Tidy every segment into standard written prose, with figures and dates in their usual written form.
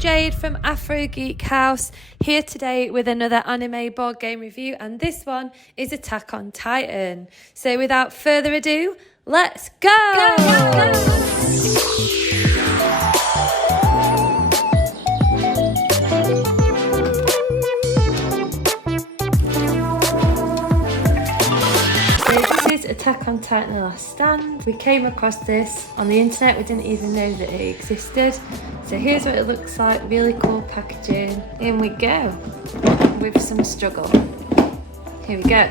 Jade from Afro Geek House, here today with another anime board game review, and this one is Attack on Titan. So without further ado, let's go! This is Attack on Titan: The Last Stand. We came across this on the internet, we didn't even know that it existed. So here's what it looks like, really cool packaging. In we go, with some struggle. Here we go.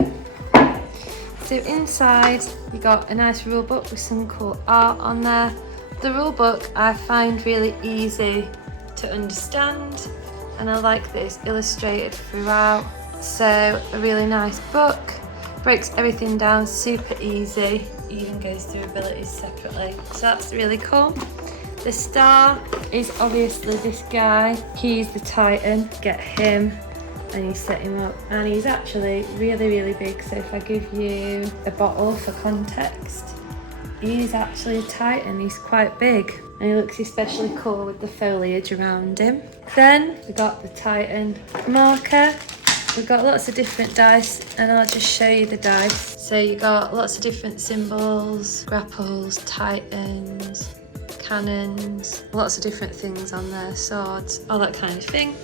So inside we got a nice rule book with some cool art on there. The rule book I find really easy to understand, and I like this illustrated throughout. So a really nice book. Breaks everything down super easy, even goes through abilities separately, so that's really cool. The star is obviously this guy, he's the Titan, get him and you set him up, and he's actually really big. So if I give you a bottle for context, he's actually a Titan, he's quite big and he looks especially cool with the foliage around him. Then we got the Titan marker. We've got lots of different dice, and I'll just show you the dice. So you got lots of different symbols, grapples, titans, cannons, lots of different things on there, swords, all that kind of thing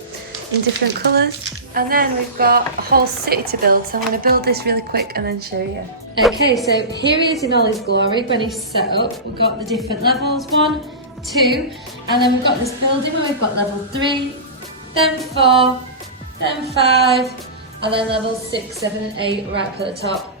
in different colours. And then we've got a whole city to build, so I'm going to build this really quick and then show you. Okay, so here he is in all his glory when he's set up. We've got the different levels, 1, 2, and then we've got this building where we've got level 3, then 4, then 5, and then levels 6, 7 and 8 right up at the top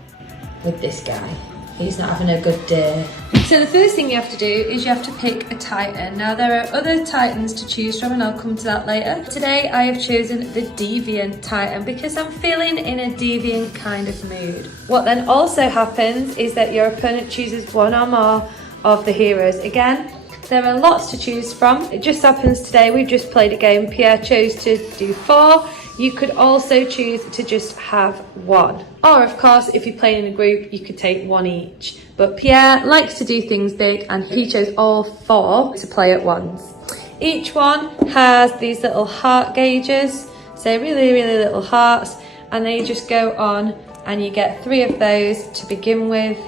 with this guy. He's not having a good day. So the first thing you have to do is you have to pick a Titan. Now there are other Titans to choose from, and I'll come to that later. Today I have chosen the Deviant Titan because I'm feeling in a deviant kind of mood. What then also happens is that your opponent chooses one or more of the heroes. Again, there are lots to choose from. It just happens today we've just played a game. Pierre chose to do 4. You could also choose to just have 1. Or of course, if you're playing in a group, you could take 1 each. But Pierre likes to do things big, and he chose all 4 to play at once. Each one has these little heart gauges. So really little hearts. And they just go on, and you get 3 of those to begin with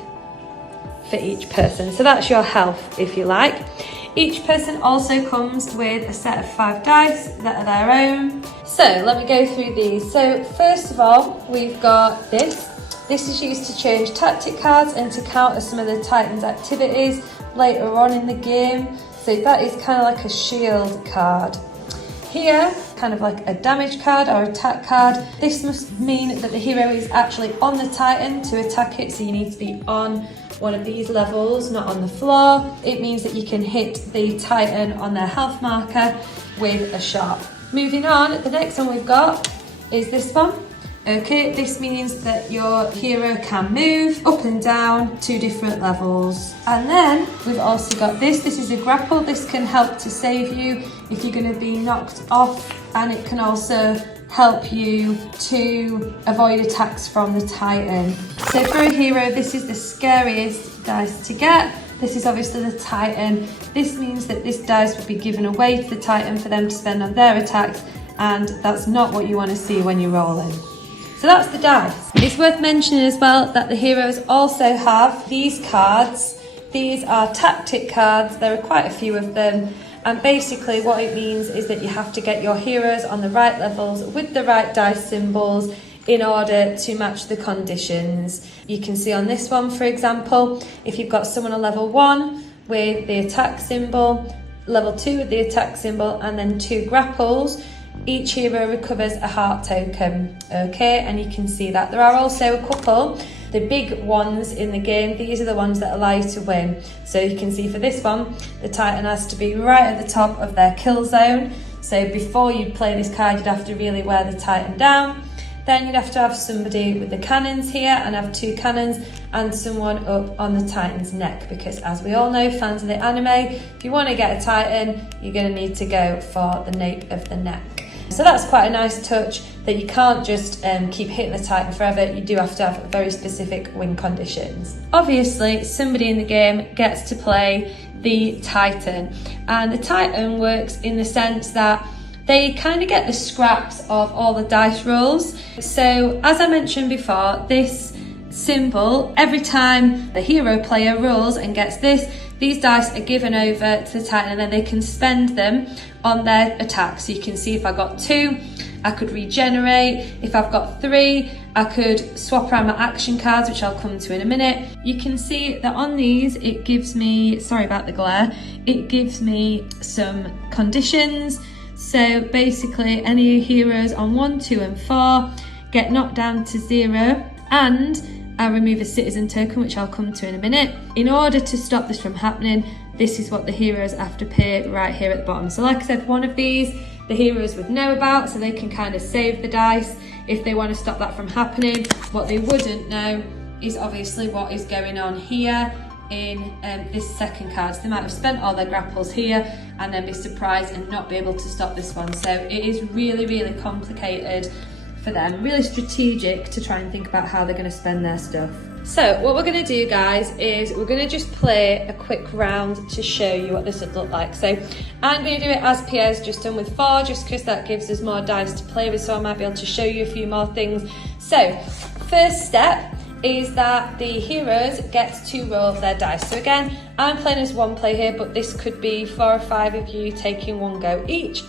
for each person. So that's your health, if you like. Each person also comes with a set of 5 dice that are their own. So let me go through these. So first of all, we've got this. This is used to change tactic cards and to counter some of the Titan's activities later on in the game. So that is kind of like a shield card. Here, kind of like a damage card or attack card. This must mean that the hero is actually on the Titan to attack it, so you need to be on one of these levels, not on the floor. It means that you can hit the Titan on their health marker with a shot. Moving on, the next one we've got is this one. Okay, this means that your hero can move up and down 2 different levels. And then we've also got this. This is a grapple. This can help to save you if you're going to be knocked off, and it can also help you to avoid attacks from the Titan. So for a hero, this is the scariest dice to get. This is obviously the Titan. This means that this dice would be given away to the Titan for them to spend on their attacks, and that's not what you want to see when you're rolling. So that's the dice. It's worth mentioning as well that the heroes also have these cards. These are tactic cards. There are quite a few of them. And basically what it means is that you have to get your heroes on the right levels with the right dice symbols in order to match the conditions. You can see on this one, for example, if you've got someone on level 1 with the attack symbol, level 2 with the attack symbol, and then 2 grapples, each hero recovers a heart token. Okay, and you can see that. There are also a couple, the big ones in the game. These are the ones that allow you to win. So you can see for this one, the Titan has to be right at the top of their kill zone. So before you play this card, you'd have to really wear the Titan down. Then you'd have to have somebody with the cannons here and have 2 cannons and someone up on the Titan's neck, because as we all know, fans of the anime, if you want to get a Titan, you're going to need to go for the nape of the neck. So that's quite a nice touch, that you can't just keep hitting the Titan forever. You do have to have very specific win conditions. Obviously, somebody in the game gets to play the Titan. And the Titan works in the sense that they kind of get the scraps of all the dice rolls. So as I mentioned before, this symbol, every time the hero player rolls and gets this, these dice are given over to the Titan and then they can spend them on their attack. So you can see if I got 2, I could regenerate. If I've got 3, I could swap around my action cards, which I'll come to in a minute. You can see that on these, it gives me, sorry about the glare, it gives me some conditions. So basically any heroes on 1, 2 and 4 get knocked down to 0, and I remove a citizen token, which I'll come to in a minute. In order to stop this from happening, this is what the heroes have to pay right here at the bottom. So like I said, one of these, the heroes would know about, so they can kind of save the dice if they want to stop that from happening. What they wouldn't know is obviously what is going on here in this second card. So they might have spent all their grapples here and then be surprised and not be able to stop this one. So it is really, really complicated for them, really strategic to try and think about how they're going to spend their stuff. So what we're going to do, guys, is we're going to just play a quick round to show you what this would look like. So I'm going to do it as Pierre's just done with 4, just because that gives us more dice to play with, so I might be able to show you a few more things. So first step is that the heroes get to roll their dice. So again, I'm playing as one player here, but this could be 4 or 5 of you taking one go each.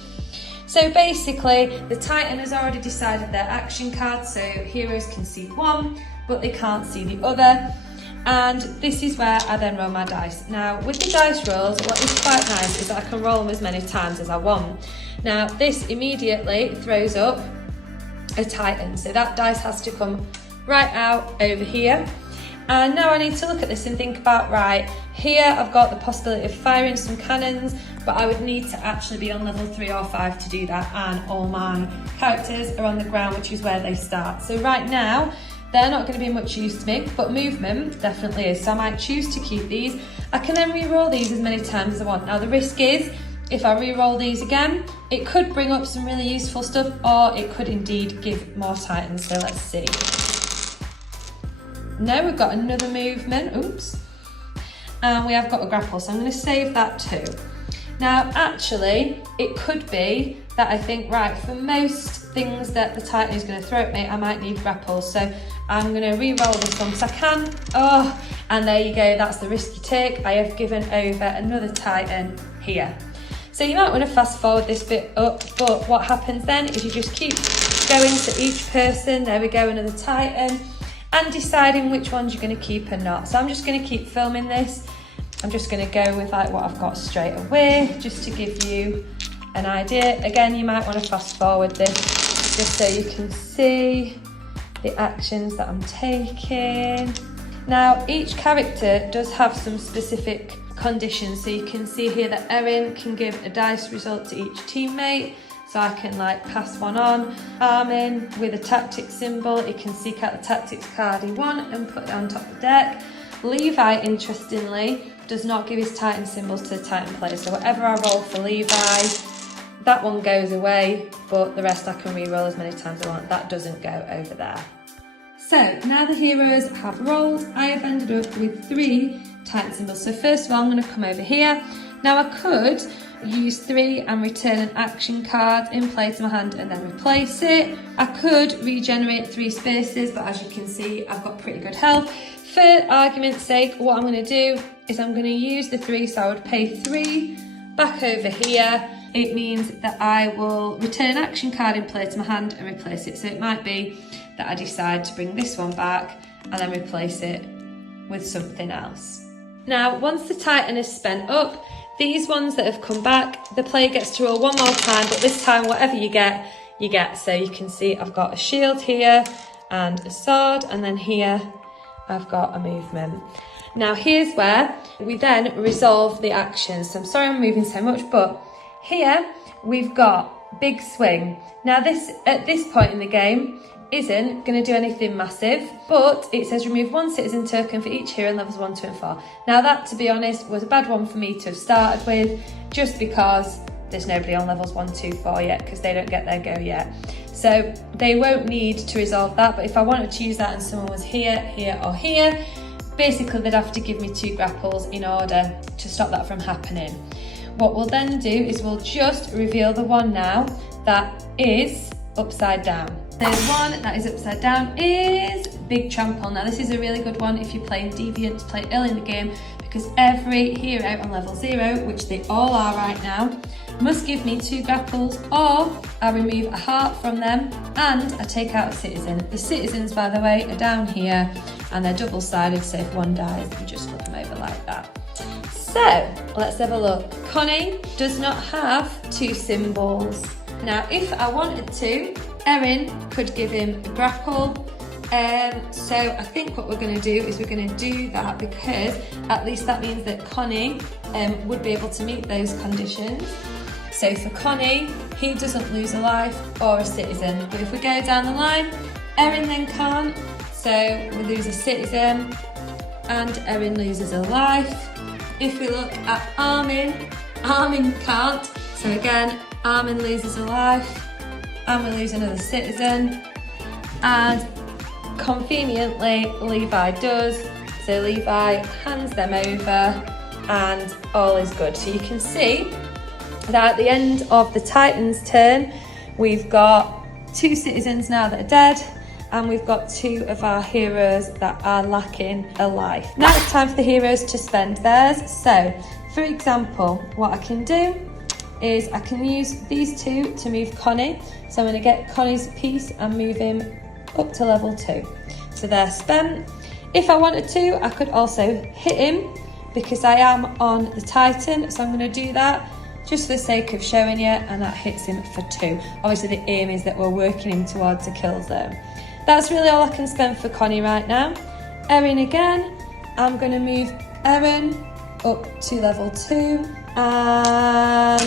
So basically, the Titan has already decided their action cards, so heroes can see one, but they can't see the other. And this is where I then roll my dice. Now, with the dice rolls, what is quite nice is that I can roll them as many times as I want. Now, this immediately throws up a Titan, so that dice has to come right out over here. And now I need to look at this and think about, right, here I've got the possibility of firing some cannons, but I would need to actually be on level 3 or 5 to do that, and all my characters are on the ground, which is where they start. So right now, they're not going to be much use to me, but movement definitely is. So I might choose to keep these. I can then re-roll these as many times as I want. Now the risk is, if I re-roll these again, it could bring up some really useful stuff, or it could indeed give more Titans. So let's see. No, we've got another movement, oops. And we have got a grapple, so I'm going to save that too. Now, actually, it could be that I think, right, for most things that the Titan is going to throw at me, I might need grapples. So I'm going to re-roll this one, so I can. Oh, and there you go, that's the risk you take. I have given over another Titan here. So you might want to fast forward this bit up, but what happens then is you just keep going to each person. There we go, another Titan. And deciding which ones you're going to keep and not. So I'm just going to keep filming this. I'm just going to go with like what I've got straight away, just to give you an idea. Again, you might want to fast forward this just so you can see the actions that I'm taking. Now, each character does have some specific conditions. So you can see here that Erin can give a dice result to each teammate. So I can like pass one on. Armin with a tactics symbol, he can seek out the tactics card he wants and put it on top of the deck. Levi, interestingly, does not give his Titan symbols to the Titan player. So whatever I roll for Levi, that one goes away, but the rest I can re-roll as many times as I want. That doesn't go over there. So now the heroes have rolled, I have ended up with 3 Titan symbols. So first of all, I'm going to come over here. Now I could use 3 and return an action card in play to my hand and then replace it. I could regenerate 3 spaces, but as you can see, I've got pretty good health. For argument's sake, what I'm going to do is I'm going to use the 3, so I would pay 3 back over here. It means that I will return an action card in play to my hand and replace it. So it might be that I decide to bring this one back and then replace it with something else. Now, once the Titan is spent up, these ones that have come back, the player gets to roll one more time, but this time whatever you get, you get. So you can see I've got a shield here and a sword, and then here I've got a movement. Now here's where we then resolve the actions. So I'm sorry I'm moving so much, but here we've got big swing. Now this, at this point in the game, isn't going to do anything massive, but it says remove 1 citizen token for each hero in levels 1, 2 and 4. Now that, to be honest, was a bad one for me to have started with, just because there's nobody on levels 1, 2, 4 yet, because they don't get their go yet. So they won't need to resolve that, but if I wanted to use that and someone was here, here or here, basically they'd have to give me 2 grapples in order to stop that from happening. What we'll then do is we'll just reveal the one now that is upside down. The one that is upside down is Big Trample. Now this is a really good one if you're playing Deviant to play early in the game, because every hero on level 0, which they all are right now, must give me 2 grapples, or I remove a heart from them and I take out a citizen. The citizens, by the way, are down here and they're double-sided, so if one dies, you just flip them over like that. So let's have a look. Connie does not have 2 symbols. Now, if I wanted to, Erin could give him a grapple. So I think what we're going to do is we're going to do that, because at least that means that Connie would be able to meet those conditions. So for Connie, he doesn't lose a life or a citizen. But if we go down the line, Erin then can't. So we lose a citizen and Erin loses a life. If we look at Armin, Armin can't. So again, Armin loses a life and we lose another citizen. And conveniently, Levi does. So Levi hands them over and all is good. So you can see that at the end of the Titan's turn, we've got 2 citizens now that are dead, and we've got 2 of our heroes that are lacking a life. Now it's time for the heroes to spend theirs. So, for example, what I can do is I can use these 2 to move Connie. So I'm going to get Connie's piece and move him up to level 2. So they're spent. If I wanted to, I could also hit him, because I am on the Titan, so I'm going to do that just for the sake of showing you, and that hits him for 2. Obviously the aim is that we're working him towards a kill zone. That's really all I can spend for Connie right now. Erin again, I'm going to move Erin up to level 2, and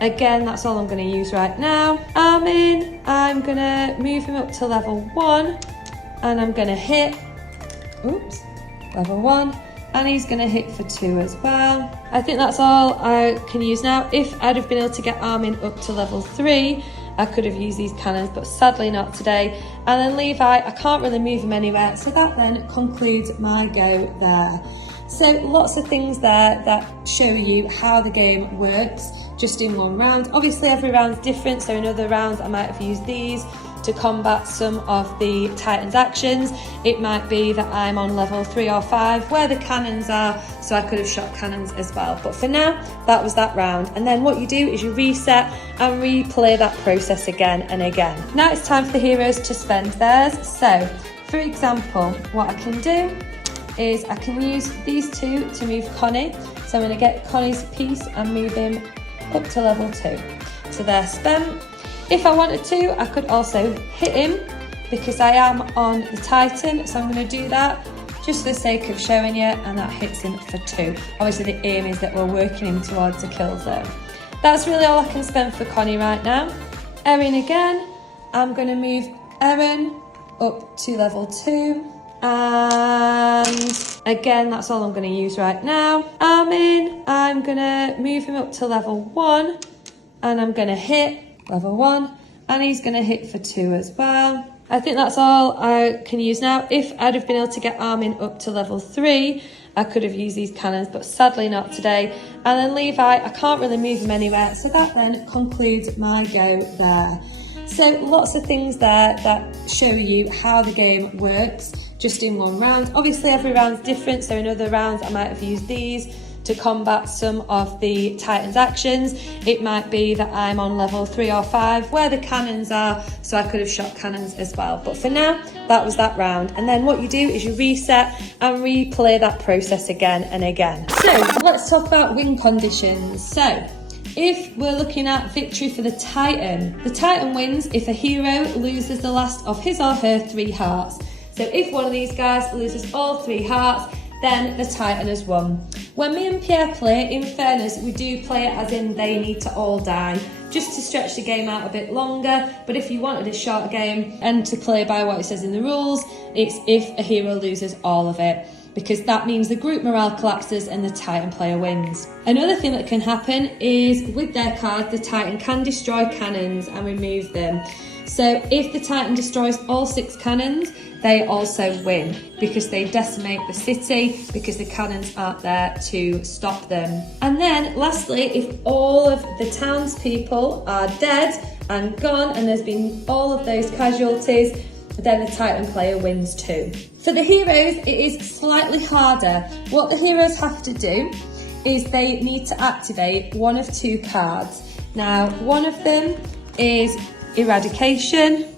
again that's all I'm going to use right now. Armin, I'm going to move him up to level 1, and I'm going to hit, level 1, and he's going to hit for 2 as well. I think that's all I can use now. If I'd have been able to get Armin up to level 3, I could have used these cannons, but sadly not today. And then Levi, I can't really move him anywhere, so that then concludes my go there. So lots of things there that show you how the game works just in one round. Obviously every round's different, so in other rounds I might have used these to combat some of the Titan's actions. It might be that I'm on level 3 or 5 where the cannons are, so I could have shot cannons as well. But for now, that was that round. And then what you do is you reset and replay that process again and again. Now it's time for the heroes to spend theirs. So, for example, what I can do is I can use these 2 to move Connie. So I'm going to get Connie's piece and move him up to level 2. So they're spent. If I wanted to, I could also hit him, because I am on the Titan, so I'm going to do that just for the sake of showing you, and that hits him for 2. Obviously the aim is that we're working him towards a kill zone. That's really all I can spend for Connie right now. Erin again, I'm going to move Erin up to level 2, and again that's all I'm going to use right now. Armin, I'm going to move him up to level 1, and I'm going to hit level 1, and he's going to hit for 2 as well. I think that's all I can use now. If I'd have been able to get Armin up to level 3, I could have used these cannons, but sadly not today. And then Levi, I can't really move him anywhere, so that then concludes my go there. So lots of things there that show you how the game works just in one round. Obviously every round's different, so in other rounds I might have used these to combat some of the Titan's actions. It might be that I'm on level 3 or 5 where the cannons are, so I could have shot cannons as well. But for now, that was that round. And then what you do is you reset and replay that process again and again. So let's talk about win conditions. So if we're looking at victory for the Titan wins if a hero loses the last of his or her 3 hearts. So if one of these guys loses all 3 hearts, then the Titan has won. When me and Pierre play, in fairness, we do play it as in they need to all die, just to stretch the game out a bit longer. But if you wanted a shorter game and to play by what it says in the rules, it's if a hero loses all of it, because that means the group morale collapses and the Titan player wins. Another thing that can happen is with their card, the Titan can destroy cannons and remove them. So if the Titan destroys all 6 cannons, they also win because they decimate the city because the cannons aren't there to stop them. And then lastly, if all of the townspeople are dead and gone and there's been all of those casualties, then the Titan player wins too. For the heroes, it is slightly harder. What the heroes have to do is they need to activate one of two cards. Now, one of them is Eradication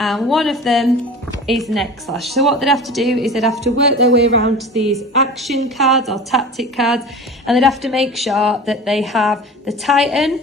and one of them is Neck Slash. So what they'd have to do is they'd have to work their way around to these action cards or tactic cards, and they'd have to make sure that they have the Titan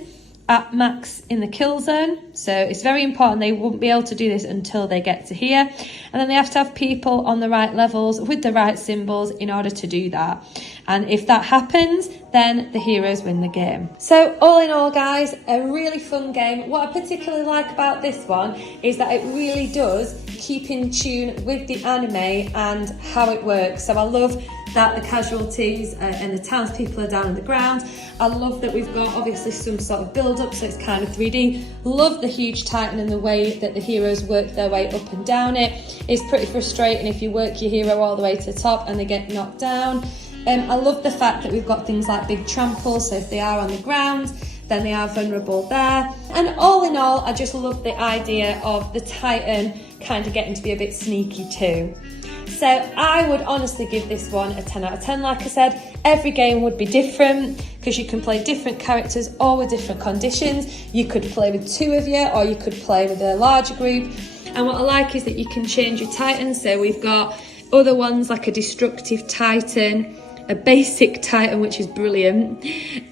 at max in the kill zone. So it's very important. They won't be able to do this until they get to here. And then they have to have people on the right levels with the right symbols in order to do that. And if that happens, then the heroes win the game. So all in all, guys, a really fun game. What I particularly like about this one is that it really does keep in tune with the anime and how it works. So I love that the casualties and the townspeople are down on the ground. I love that we've got obviously some sort of build up, so it's kind of 3D. Love the huge Titan and the way that the heroes work their way up and down it. It's pretty frustrating if you work your hero all the way to the top and they get knocked down. I love the fact that we've got things like big tramples, so if they are on the ground, then they are vulnerable there. And all in all, I just love the idea of the Titan kind of getting to be a bit sneaky too. So I would honestly give this one a 10 out of 10. Like I said, every game would be different because you can play different characters or with different conditions. You could play with two of you or you could play with a larger group. And what I like is that you can change your Titans. So we've got other ones like a destructive Titan, a basic Titan, which is brilliant.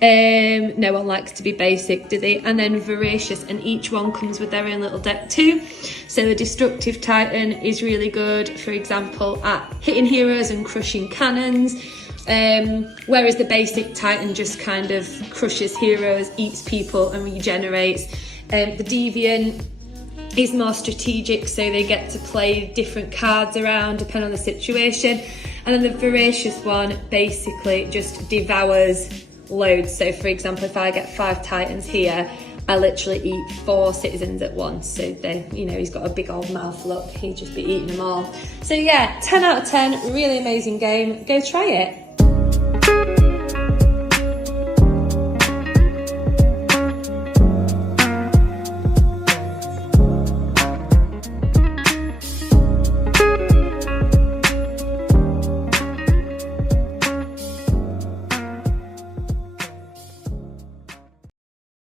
No one likes to be basic, do they? And then voracious, and each one comes with their own little deck too. So the destructive Titan is really good, for example, at hitting heroes and crushing cannons. Whereas the basic Titan just kind of crushes heroes, eats people and regenerates. The deviant is more strategic, so they get to play different cards around depending on the situation. And then the voracious one basically just devours loads. So for example, if I get 5 Titans here, I literally eat 4 citizens at once. So they, you know, he's got a big old mouth, look, he'd just be eating them all. So yeah, 10 out of 10, really amazing game. Go try it.